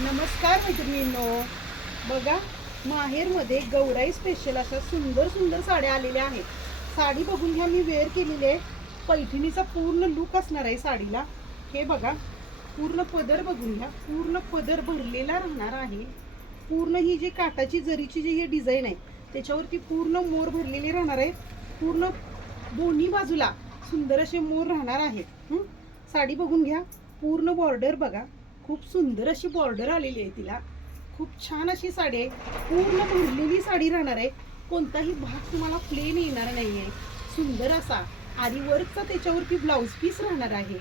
नमस्कार मैत्रिणींनो. बघा, माहेरमध्ये गौराई स्पेशल अशा सुंदर सुंदर साड्या आलेल्या आहेत. साडी बघून घ्या, मी वेअर केलेली आहे. पैठणीचा पूर्ण लुक असणार आहे साडीला. हे बघा, पूर्ण पदर बघून घ्या, पूर्ण पदर भरलेला राहणार आहे. पूर्ण ही जी काटाची जरीची जी ही डिझाईन आहे त्याच्यावरती पूर्ण मोर भरलेले राहणार आहेत. पूर्ण दोन्ही बाजूला सुंदर असे मोर राहणार आहेत. साडी बघून घ्या, पूर्ण बॉर्डर बघा, खूप सुंदर अशी बॉर्डर आलेली आहे तिला. खूप छान अशी साडी आहे, पूर्ण भरलेली साडी राहणार आहे. कोणताही भाग तुम्हाला प्लेन येणार नाही आहे. सुंदर असा आरी वर्कचा त्याच्यावरती ब्लाऊज पीस राहणार आहे.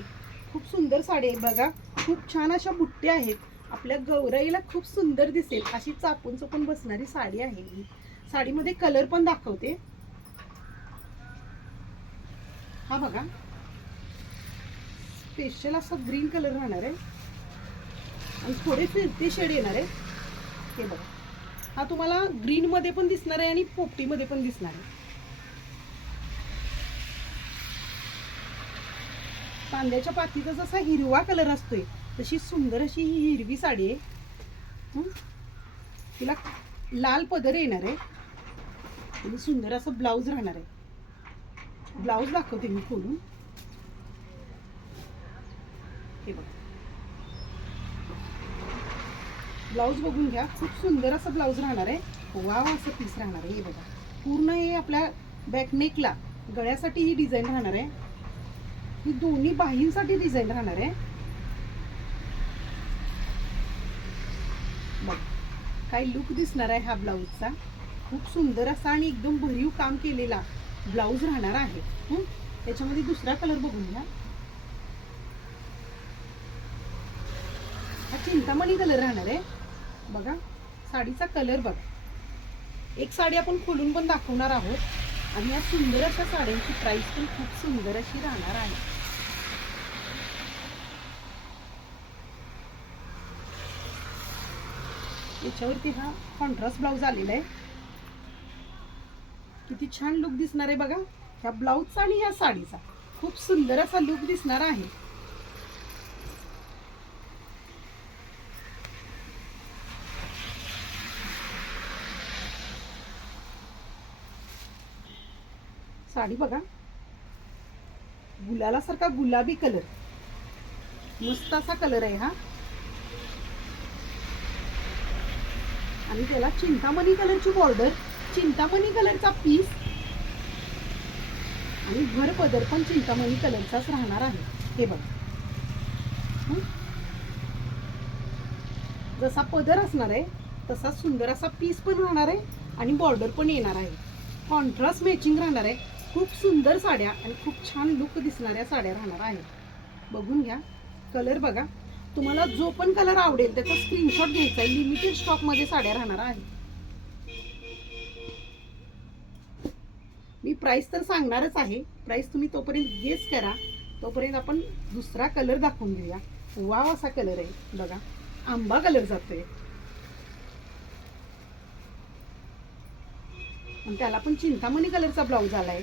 खूप सुंदर साडी आहे बघा. खूप छान अशा बुट्ट्या आहेत. आपल्या गौराईला खूप सुंदर दिसेल अशी चापून चपून बसणारी साडी आहे ही. साडीमध्ये कलर पण दाखवते. हा बघा, स्पेशल असा ग्रीन कलर राहणार आहे आणि थोडे फिरते शेड येणार आहे. हे बघा, हा तुम्हाला ग्रीन मध्ये पण दिसणार आहे आणि पोपटीमध्ये पण दिसणार आहे. कांद्याच्या पातीचा जसा हिरवा कलर असतोय तशी सुंदर अशी ही हिरवी साडी आहे. तिला लाल पदर येणार आहे आणि सुंदर असं ब्लाऊज राहणार आहे. ब्लाऊज दाखवते मी खोलून. हे बघा, ब्लाऊज बघून घ्या, खूप सुंदर असं ब्लाऊज राहणार आहे. वाव असं पीस राहणार आहे. हे बघा, पूर्ण हे आपल्या बॅकनेकला गळ्यासाठी ही डिझाईन राहणार आहे. ही दोन्ही बाहींसाठी डिझाईन राहणार आहे. बघ, काय लुक दिसणार आहे हा ब्लाऊजचा. खूप सुंदर असा आणि एकदम भरीव काम केलेला ब्लाऊज राहणार आहे. त्याच्यामध्ये दुसरा कलर बघून घ्या. हा चिंतामणी कलर राहणार आहे. बघा, साडीचा कलर बघा. एक साडी आपण खोलून पण दाखवणार आहोत आणि या सुंदर अशा साड्यांची प्राइस पण खूप सुंदर अशी राहणार आहे. याच्यावरती हा कॉन्ट्रास्ट ब्लाऊज आलेला आहे. किती छान लुक दिसणार आहे बघा. ह्या ब्लाऊजचा आणि ह्या साडीचा खूप सुंदर असा लुक दिसणार आहे. साडी बघा, गुलालासारखा गुलाबी कलर, मस्त असा कलर आहे हा. आणि त्याला चिंतामणी कलरची बॉर्डर, चिंतामणी कलरचा पीस आणि भर पदर पण चिंतामणी कलरचाच राहणार आहे. हे बघा, जसा पदर असणार आहे तसा सुंदर असा पीस पण राहणार आहे आणि बॉर्डर पण येणार आहे. कॉन्ट्रास्ट मॅचिंग राहणार आहे. खूप सुंदर साड्या आणि खूप छान लुक दिसणाऱ्या साड्या राहणार आहेत. बघून घ्या, कलर बघा. तुम्हाला जो पण कलर आवडेल त्याचा स्क्रीनशॉट घ्यायचा आहे. लिमिटेड स्टॉक मध्ये साड्या राहणार आहे. मी प्राइस तर सांगणारच आहे. प्राइस तुम्ही तोपर्यंत गेस करा. तोपर्यंत आपण दुसरा कलर दाखवून घेऊया. वाव असा कलर आहे बघा, आंबा कलर जातोय आणि त्याला पण चिंतामणी कलरचा ब्लाऊज आलाय.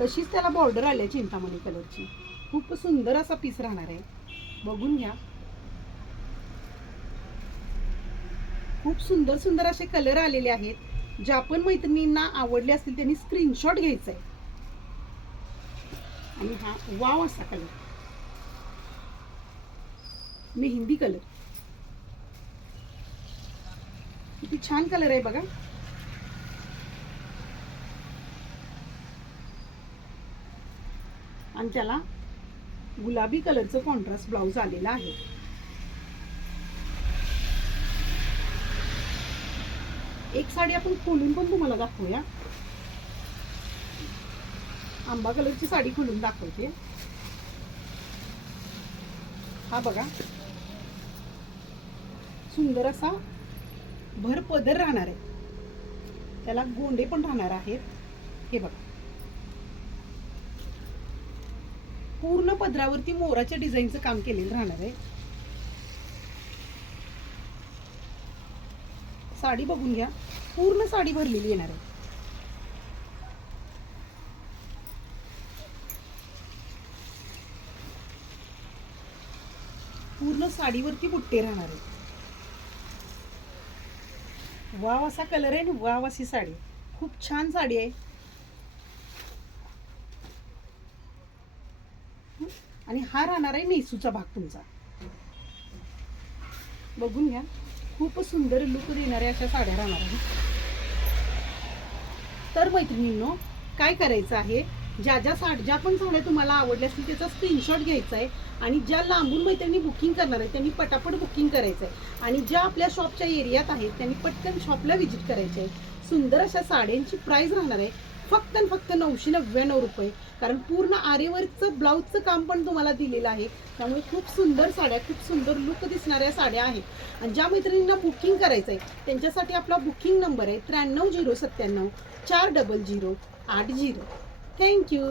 तशीच त्याला बॉर्डर आली आहे चिंतामणी कलरची. खूप सुंदर असा पीस राहणार आहे. बघून घ्या, खूप सुंदर सुंदर असे कलर आलेले आहेत. ज्या पण मैत्रिणींना आवडले असतील त्यांनी स्क्रीनशॉट घ्यायचा आहे. आणि हा वाव असा कलर, मेहंदी कलर, किती छान कलर आहे बघा. आणि त्याला गुलाबी कलरचं कॉन्ट्रास्ट ब्लाऊज आलेला आहे. एक साडी आपण खोलून पण तुम्हाला दाखवूया. आंबा कलरची साडी खोलून दाखवते. हा बघा, सुंदर असा भर पदर राहणार आहे. त्याला गोंडे पण राहणार आहेत. हे बघा, पूर्ण पदरावरती मोराच्या डिझाईनचं काम केलेलं राहणार आहे. साडी बघून घ्या, पूर्ण साडी भरलेली येणार आहे. पूर्ण साडीवरती बुट्टे राहणार आहेत. वाव असा कलर आहे आणि वाव अशी साडी, खूप छान साडी आहे. आणि हा राहणार आहे नेसूचा भाग तुमचा. बघून घ्या, खूप सुंदर लुक देणाऱ्या अशा साड्या राहणार आहेत. तर मैत्रिणींनो, काय करायचं आहे, ज्या पण साड्या तुम्हाला आवडल्या असतील त्याचा स्क्रीनशॉट घ्यायचा आहे आणि ज्या लांबून मैत्रिणी बुकिंग करणार आहे त्यांनी पटापट बुकिंग करायचं आहे आणि ज्या आपल्या शॉपच्या एरियात आहेत त्यांनी पटकन शॉपला व्हिजिट करायचे आहे. सुंदर अशा साड्यांची प्राईस राहणार आहे फक्त आणि फक्त 999 रुपये. कारण पूर्ण आरीवर्कचं ब्लाऊजचं काम पण तुम्हाला दिलेलं आहे. त्यामुळे खूप सुंदर साड्या, खूप सुंदर लुक दिसणाऱ्या साड्या आहेत. आणि ज्या मैत्रिणींना बुकिंग करायचं आहे त्यांच्यासाठी आपला बुकिंग नंबर आहे 93 097 400 80. थँक्यू.